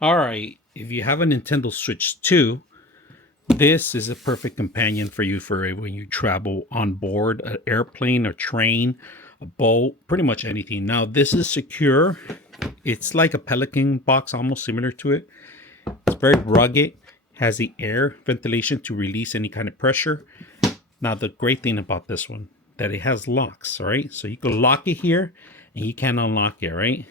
All right, if you have a Nintendo Switch 2, this is a perfect companion for you for when you travel on board an airplane, a train, a boat, pretty much anything. Now, this is secure. It's like a Pelican box, almost similar to it. It's very rugged, has the air ventilation to release any kind of pressure. Now, the great thing about this one, that it has locks, all right? So you can lock it here and you can unlock it, right?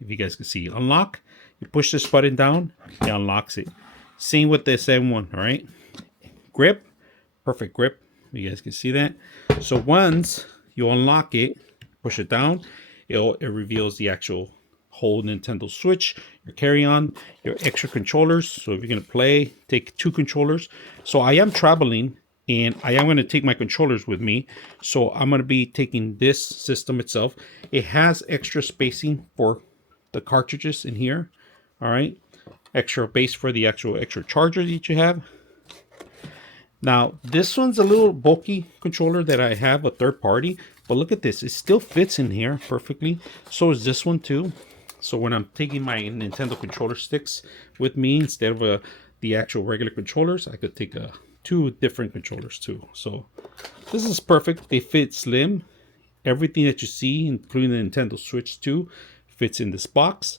If you guys can see, unlock, you push this button down, it unlocks it. Same with this M1, all right? Grip, perfect grip. You guys can see that. So once you unlock it, push it down, it reveals the actual whole Nintendo Switch, your carry-on, your extra controllers. So if you're gonna play, take 2 controllers. So I am traveling and I am gonna take my controllers with me. So I'm gonna be taking this system itself. It has extra spacing for the cartridges in here. All right, extra base for the actual extra charger that you have. Now, this one's a little bulky controller that I have, a third party, but look at this. It still fits in here perfectly. So is this one too. So when I'm taking my Nintendo controller sticks with me, instead of the actual regular controllers, I could take 2 different controllers too. So this is perfect. They fit slim. Everything that you see, including the Nintendo Switch 2, fits in this box,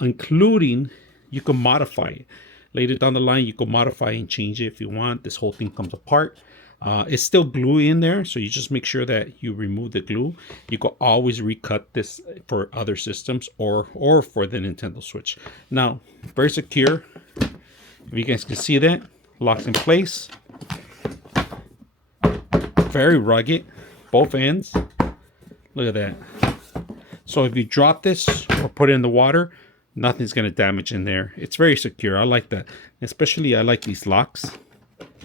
including you can modify it. Later down the line, you can modify and change it if you want. This whole thing comes apart. It's still glue in there, so you just make sure that you remove the glue. You can always recut this for other systems or for the Nintendo Switch. Now, very secure. If you guys can see that, locks in place. Very rugged, both ends. Look at that. So if you drop this or put it in the water, nothing's going to damage in there. It's very secure. I like that. Especially I like these locks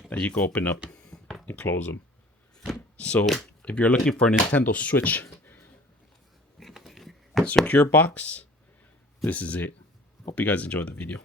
that you can open up and close them. So if you're looking for a Nintendo Switch secure box, this is it. Hope you guys enjoyed the video.